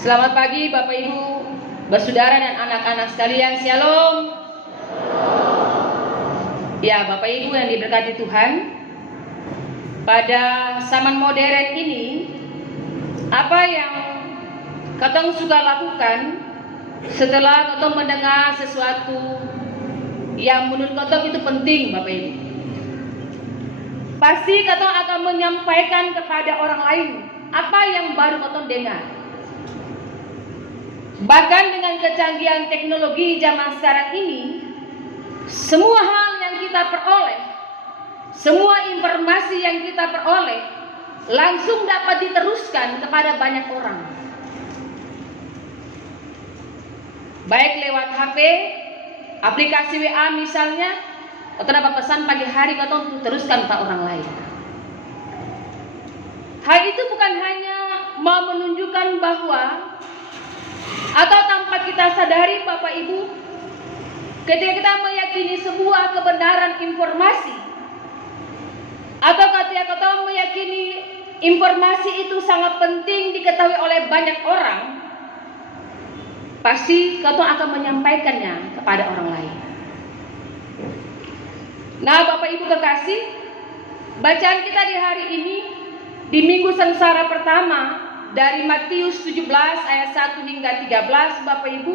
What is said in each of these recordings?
Selamat pagi Bapak Ibu, bersaudara dan anak-anak sekalian, Shalom. Ya Bapak Ibu yang diberkati Tuhan, pada zaman modern ini, apa yang katong suka lakukan setelah katong mendengar sesuatu yang menurut katong itu penting Bapak Ibu, pasti katong akan menyampaikan kepada orang lain apa yang baru katong dengar. Bahkan dengan kecanggihan teknologi zaman sekarang ini, semua hal yang kita peroleh, semua informasi yang kita peroleh langsung dapat diteruskan kepada banyak orang. Baik lewat HP, aplikasi WA misalnya, atau dapat pesan pagi hari atau teruskan ke orang lain. Hal itu bukan hanya mau menunjukkan bahwa atau tanpa kita sadari Bapak Ibu, ketika kita meyakini sebuah kebenaran informasi, atau ketika kita meyakini informasi itu sangat penting diketahui oleh banyak orang, pasti kita akan menyampaikannya kepada orang lain. Nah Bapak Ibu kekasih, bacaan kita di hari ini di Minggu Sengsara pertama dari Matius 17 ayat 1 hingga 13, Bapak Ibu,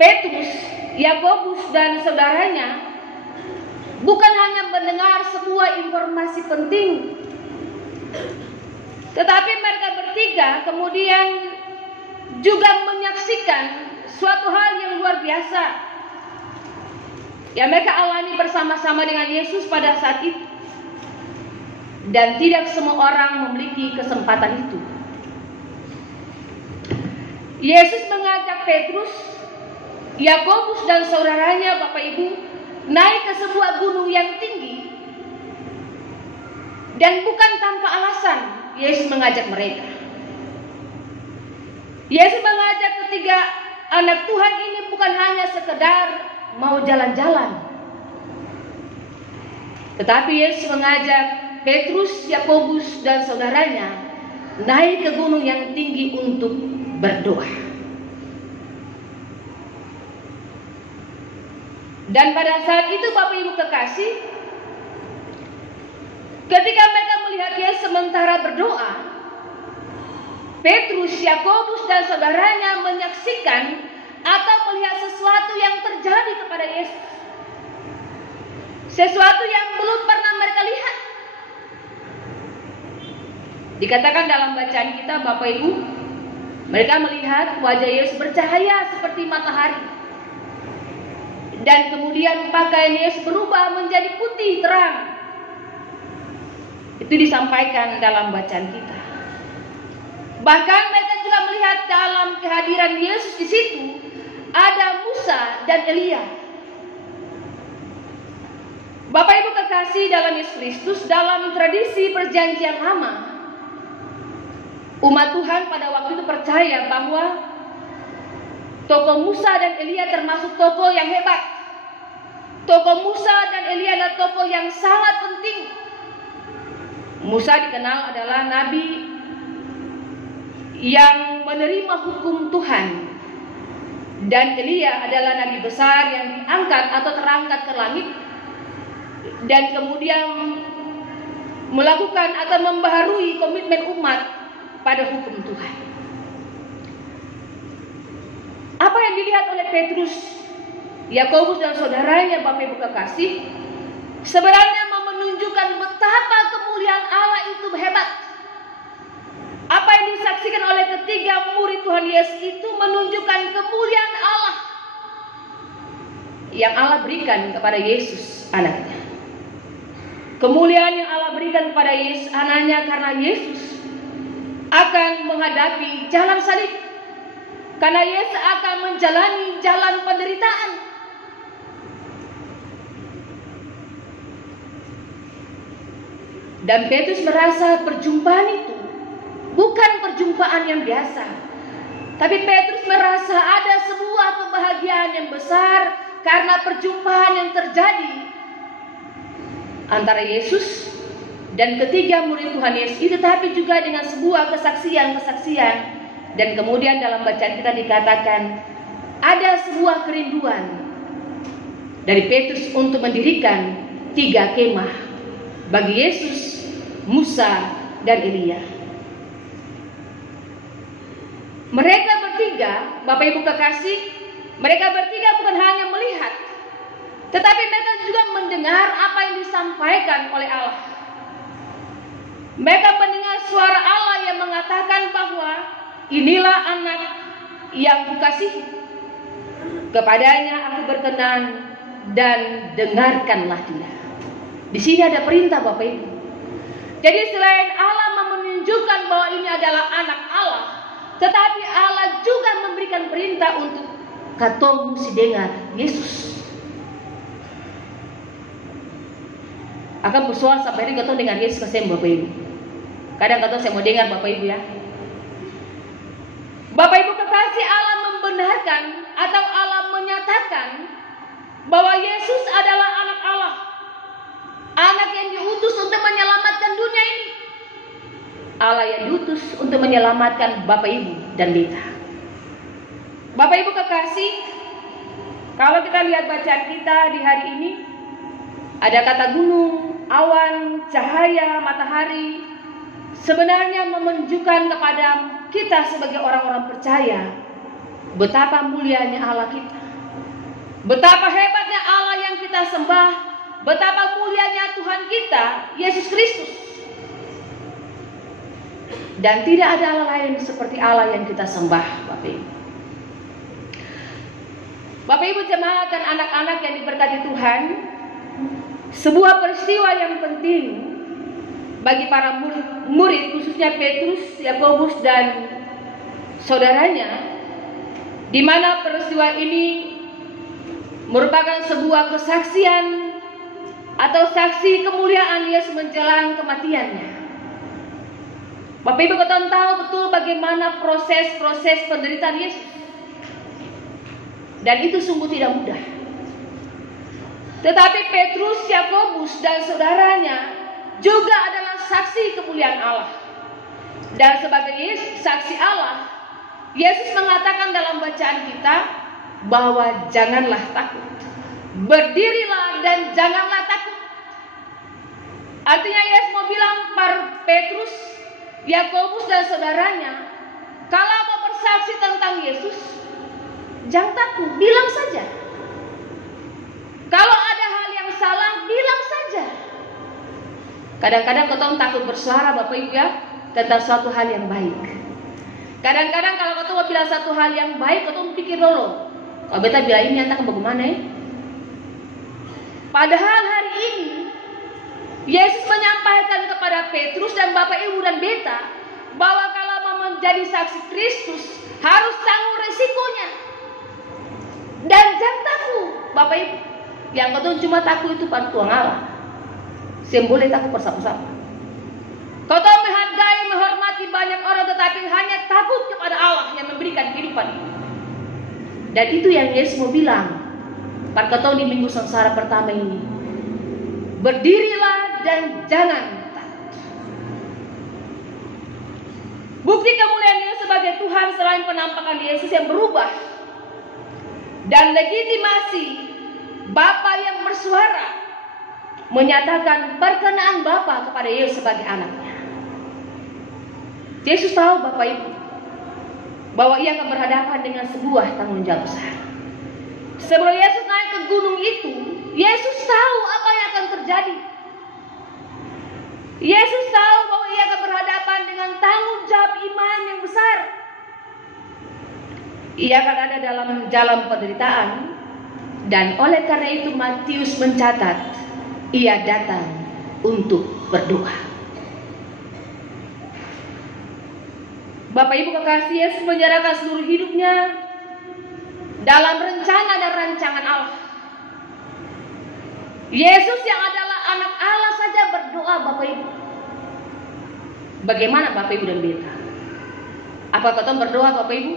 Petrus, Yakobus dan saudaranya bukan hanya mendengar sebuah informasi penting, tetapi mereka bertiga kemudian juga menyaksikan suatu hal yang luar biasa yang mereka alami bersama-sama dengan Yesus pada saat itu. Dan tidak semua orang memiliki kesempatan itu. Yesus mengajak Petrus, Yakobus dan saudaranya Bapak Ibu naik ke sebuah gunung yang tinggi. Dan bukan tanpa alasan Yesus mengajak mereka. Yesus mengajak ketiga anak Tuhan ini bukan hanya sekedar mau jalan-jalan, tetapi Yesus mengajak Petrus, Yakobus dan saudaranya naik ke gunung yang tinggi untuk berdoa. Dan pada saat itu Bapak Ibu kekasih, ketika mereka melihat Yesus sementara berdoa, Petrus, Yakobus dan saudaranya menyaksikan atau melihat sesuatu yang terjadi kepada Yesus, sesuatu yang belum pernah mereka lihat. Dikatakan dalam bacaan kita Bapak Ibu, mereka melihat wajah Yesus bercahaya seperti matahari, dan kemudian pakaian Yesus berubah menjadi putih terang. Itu disampaikan dalam bacaan kita. Bahkan mereka juga melihat dalam kehadiran Yesus di situ ada Musa dan Elia. Bapak Ibu kekasih dalam Yesus Kristus, dalam tradisi perjanjian lama, umat Tuhan pada waktu itu percaya bahwa tokoh Musa dan Elia termasuk tokoh yang hebat. Tokoh Musa dan Elia adalah tokoh yang sangat penting. Musa dikenal adalah nabi yang menerima hukum Tuhan, dan Elia adalah nabi besar yang diangkat atau terangkat ke langit dan kemudian melakukan atau membaharui komitmen umat pada hukum Tuhan. Apa yang dilihat oleh Petrus, Yakobus dan saudaranya Bapak Ibu kekasih, sebenarnya mau menunjukkan betapa kemuliaan Allah itu hebat. Apa yang disaksikan oleh ketiga murid Tuhan Yesus itu menunjukkan kemuliaan Allah yang Allah berikan kepada Yesus anaknya. Kemuliaan yang Allah berikan kepada Yesus anaknya karena Yesus akan menghadapi jalan salib, karena Yesus akan menjalani jalan penderitaan. Dan Petrus merasa perjumpaan itu bukan perjumpaan yang biasa, tapi Petrus merasa ada sebuah kebahagiaan yang besar karena perjumpaan yang terjadi antara Yesus dan ketiga murid Tuhan Yesus itu, tetapi juga dengan sebuah kesaksian-kesaksian Dan kemudian dalam bacaan kita dikatakan ada sebuah kerinduan dari Petrus untuk mendirikan 3 kemah bagi Yesus, Musa, dan Elia. Mereka bertiga, Bapak Ibu kekasih, mereka bertiga bukan hanya melihat, tetapi mereka juga mendengar apa yang disampaikan oleh Allah. Mereka mendengar suara Allah yang mengatakan bahwa inilah anak yang kukasihi, kepadanya aku berkenan, dan dengarkanlah dia. Di sini ada perintah Bapak Ibu. Jadi selain Allah menunjukkan bahwa ini adalah anak Allah, tetapi Allah juga memberikan perintah untuk katong mesti dengar Yesus. Akan persoalan sampai ini katong dengar Yesus kasih Bapak Ibu. Kadang katong saya mau dengar Bapak Ibu ya. Bapak Ibu kekasih, Allah membenarkan atau Allah menyatakan bahwa Yesus adalah anak Allah, anak yang diutus untuk menyelamatkan dunia ini. Allah yang diutus untuk menyelamatkan Bapak Ibu dan beta. Bapak Ibu kekasih, kalau kita lihat bacaan kita di hari ini, ada kata gunung, awan, cahaya, matahari, sebenarnya menunjukkan kepada kita sebagai orang-orang percaya betapa mulianya Allah kita, betapa hebatnya Allah yang kita sembah, betapa mulianya Tuhan kita, Yesus Kristus. Dan tidak ada Allah lain seperti Allah yang kita sembah, Bapak Ibu. Bapak Ibu jemaat dan anak-anak yang diberkati Tuhan, sebuah peristiwa yang penting bagi para murid, khususnya Petrus, Yakobus, dan saudaranya, di mana peristiwa ini merupakan sebuah kesaksian atau saksi kemuliaan Yesus menjelang kematiannya. Bapak Ibu kita tahu betul bagaimana proses penderitaan Yesus, dan itu sungguh tidak mudah. Tetapi Petrus, Yakobus, dan saudaranya juga adalah saksi kemuliaan Allah. Dan sebagai saksi Allah, Yesus mengatakan dalam bacaan kita bahwa janganlah takut, berdirilah dan janganlah takut. Artinya Yesus mau bilang para Petrus, Yakobus, dan saudaranya, kalau mau bersaksi tentang Yesus, jangan takut, bilang saja. Kalau ada hal yang salah, bilang saja. Kadang-kadang kita takut bersuara Bapak Ibu ya, tentang suatu hal yang baik. Kadang-kadang kalau kita mau bilang satu hal yang baik, kita pikir dulu, kalau beta bilang ini entah bagaimana ya. Padahal hari ini Yesus menyampaikan kepada Petrus dan Bapak Ibu dan beta bahwa kalau mau menjadi saksi Kristus harus tanggung resikonya. Dan jangan takut Bapak Ibu. Yang kau cuma takut itu pada Tuhan Allah. Boleh takut bersama-sama. Kau tahu menghargai, menghormati banyak orang, tetapi hanya takut kepada Allah yang memberikan kehidupan itu. Dan itu yang Yesus mau bilang pada kau di minggu sengsara pertama ini. Berdirilah dan jangan takut. Bukti kemuliaan Yesus sebagai Tuhan selain penampakan Yesus yang berubah dan legitimasi Bapa yang bersuara menyatakan perkenaan Bapa kepada Yesus sebagai anaknya. Yesus tahu Bapak Ibu bahwa ia akan berhadapan dengan sebuah tanggung jawab besar. Sebelum Yesus naik ke gunung itu, Yesus tahu apa yang akan terjadi. Yesus tahu bahwa ia akan berhadapan dengan tanggung jawab iman yang besar. Ia akan ada dalam jalan penderitaan, dan oleh karena itu Matius mencatat ia datang untuk berdoa. Bapak Ibu kekasih, Yesus menyerahkan seluruh hidupnya dalam rencana dan rancangan Allah. Yesus yang adalah anak Allah saja berdoa Bapak Ibu. Bagaimana Bapak Ibu dan beta? Apa kau berdoa Bapak Ibu?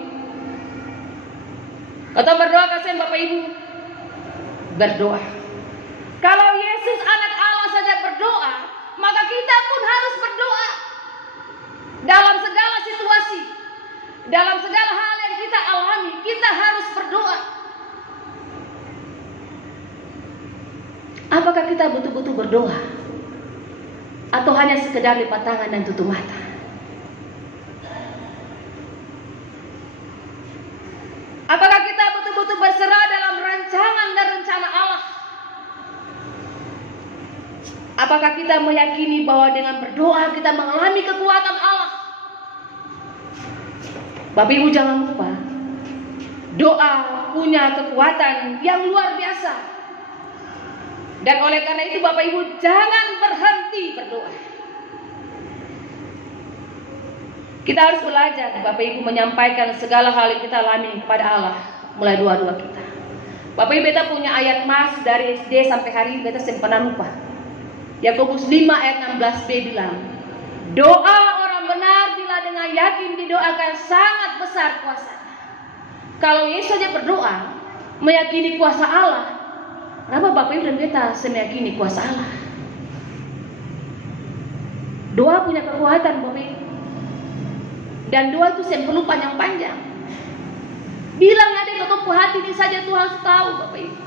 Kau berdoa kasih Bapak Ibu? Berdoa. Kalau Yesus anak Allah saja berdoa, maka kita pun harus berdoa dalam segala situasi, dalam segala hal yang kita alami, kita harus berdoa. Apakah kita betul-betul berdoa? Atau hanya sekedar lipat tangan dan tutup mata? Apakah kita betul-betul berserah dalam rancangan dan rencana Allah? Apakah kita meyakini bahwa dengan berdoa kita mengalami kekuatan Allah? Bapak Ibu jangan lupa, doa punya kekuatan yang luar biasa. Dan oleh karena itu Bapak Ibu jangan berhenti berdoa. Kita harus belajar Bapak Ibu menyampaikan segala hal yang kita alami kepada Allah mulai doa-doa kita. Bapak Ibu beta punya ayat mas dari SD sampai hari ini beta pernah lupa. Yakobus 5 ayat 16b bilang, doa orang benar bila dengan yakin didoakan sangat besar kuasanya. Kalau Yesus saja berdoa meyakini kuasa Allah, kenapa Bapak Ibu dan beta meyakini kuasa Allah? Doa punya kekuatan Bapak Ibu. Dan doa itu perlu panjang-panjang. Bilang ada yang ketuk hati ini saja Tuhan tahu Bapak Ibu.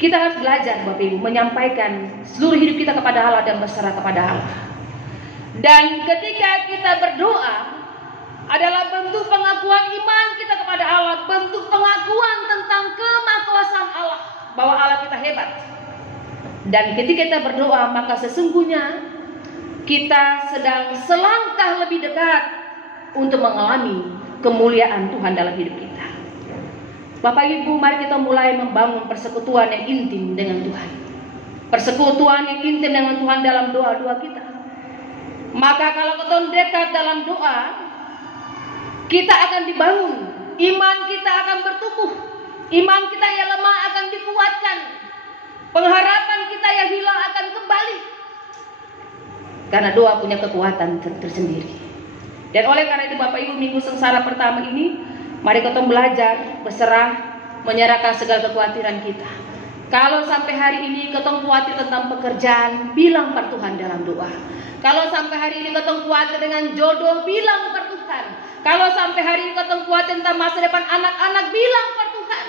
Kita harus belajar Bapak Ibu menyampaikan seluruh hidup kita kepada Allah dan berserah kepada Allah. Dan ketika kita berdoa adalah bentuk pengakuan iman kita kepada Allah, bentuk pengakuan tentang kemahakuasaan Allah, bahwa Allah kita hebat. Dan ketika kita berdoa maka sesungguhnya kita sedang selangkah lebih dekat untuk mengalami kemuliaan Tuhan dalam hidup kita. Bapak Ibu, mari kita mulai membangun persekutuan yang intim dengan Tuhan. Persekutuan yang intim dengan Tuhan dalam doa-doa kita. Maka kalau kita dekat dalam doa, kita akan dibangun, iman kita akan bertumbuh, iman kita yang lemah akan dikuatkan, pengharapan kita yang hilang akan kembali. Karena doa punya kekuatan tersendiri. Dan oleh karena itu Bapak Ibu, minggu sengsara pertama ini, mari kita belajar berserah, menyerahkan segala kekhawatiran kita. Kalau sampai hari ini kita khawatir tentang pekerjaan, bilang per Tuhan dalam doa. Kalau sampai hari ini kita khawatir dengan jodoh, bilang per Tuhan. Kalau sampai hari ini kita khawatir tentang masa depan anak-anak, bilang per Tuhan.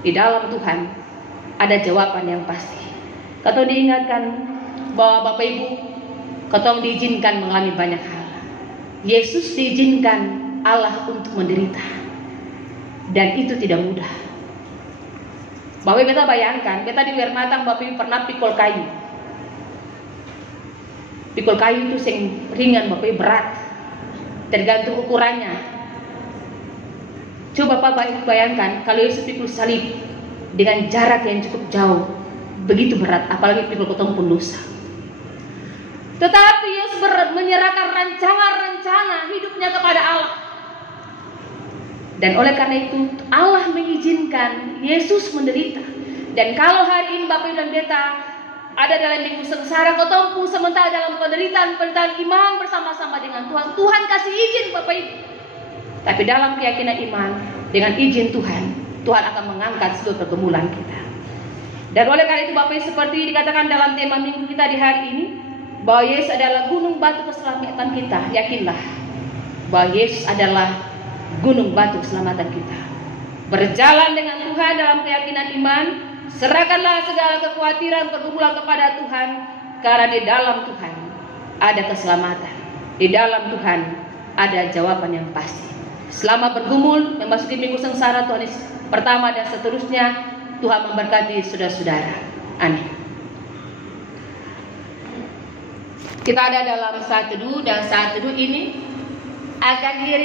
Di dalam Tuhan ada jawaban yang pasti. Kita diingatkan bahwa Bapak Ibu, kita diizinkan mengalami banyak hal. Yesus diizinkan Allah untuk menderita, dan itu tidak mudah. Bapak Ibu, kita bayangkan, kita di Wermatang Bapak Ibu pernah pikul kayu. Pikul kayu itu sing ringan Bapak Ibu, berat, tergantung ukurannya. Coba Bapak Ibu bayangkan kalau Yesus pikul salib dengan jarak yang cukup jauh, begitu berat, apalagi pikul potong pun dosa. Tetapi Yesus menyerahkan rancangan-rencana hidupnya kepada Allah. Dan oleh karena itu Allah mengizinkan Yesus menderita. Dan kalau hari ini Bapak Ibu dan beta ada dalam minggu sengsara, ketemu sementara dalam penderitaan iman bersama-sama dengan Tuhan, Tuhan kasih izin Bapak Ibu. Tapi dalam keyakinan iman, dengan izin Tuhan, Tuhan akan mengangkat seluruh pergumulan kita. Dan oleh karena itu Bapak Ibu, seperti dikatakan dalam tema minggu kita di hari ini, bahwa Yesus adalah gunung batu keselamatan kita. Yakinlah bahwa Yesus adalah gunung batu keselamatan kita. Berjalan dengan Tuhan dalam keyakinan iman, serahkanlah segala kekhawatiran pergumulan kepada Tuhan, karena di dalam Tuhan ada keselamatan. Di dalam Tuhan ada jawaban yang pasti. Selama bergumul memasuki minggu sengsara Tuhan pertama dan seterusnya, Tuhan memberkati saudara-saudara. Amin. Kita ada dalam saat teduh, dan saat teduh ini akan diiringi